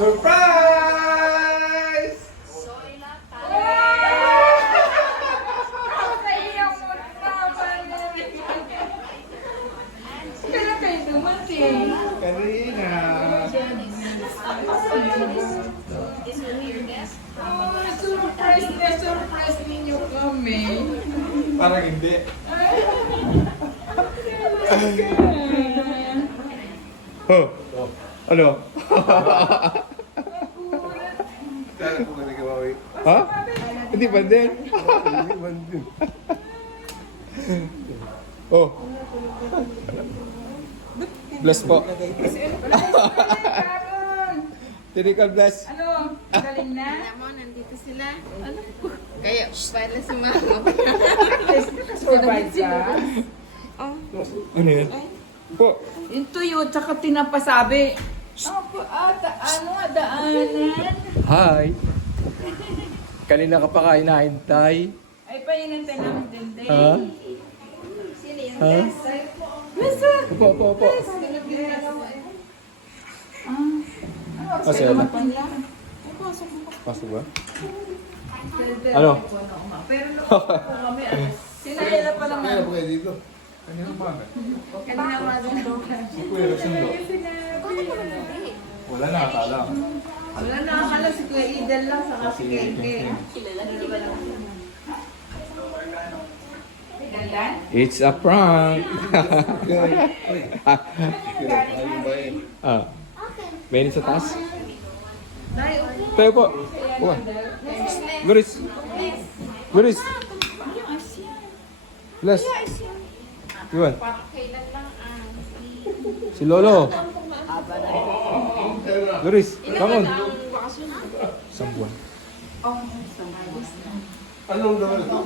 Surprise! Soy lata. Kailan kayo dumating? Karina! This will be your guest. Oh, surprise ninyo kami. Parang hindi. Oh, ano? Kaya ko na nagawawi. Ha? Hindi ba din? Hindi man din. Oh. Bless po. Typical bless. Ano? Galing na? Alam mo, nandito sila. Kaya, pala sa mama. Surprise ka? Ano yun? Po. Yung tuyo, tsaka tinapasabi. Ano, daanan? Hi. Kanina ka pa kain nahintay. Ay, painantay namin din din. Ha? Ha? Masa? Opo. Kasi ano? Pasok ba? Ano? Pero nung kami, sinayala pa lang. Kaya po kayo dito. Kanina pa. Kanina pa doon. Si Kuya Rasundo. Wala na, akala. Wala na akala si Kuya Idel lang sa kasi Keke. Ganda? It's a prank. Ah. Benny sa taas. Tayo po. Uwa. Guris. Guris. Bless. Iwan. Si Lolo. Guris. Come on. Isang buwan. Anong naman ito?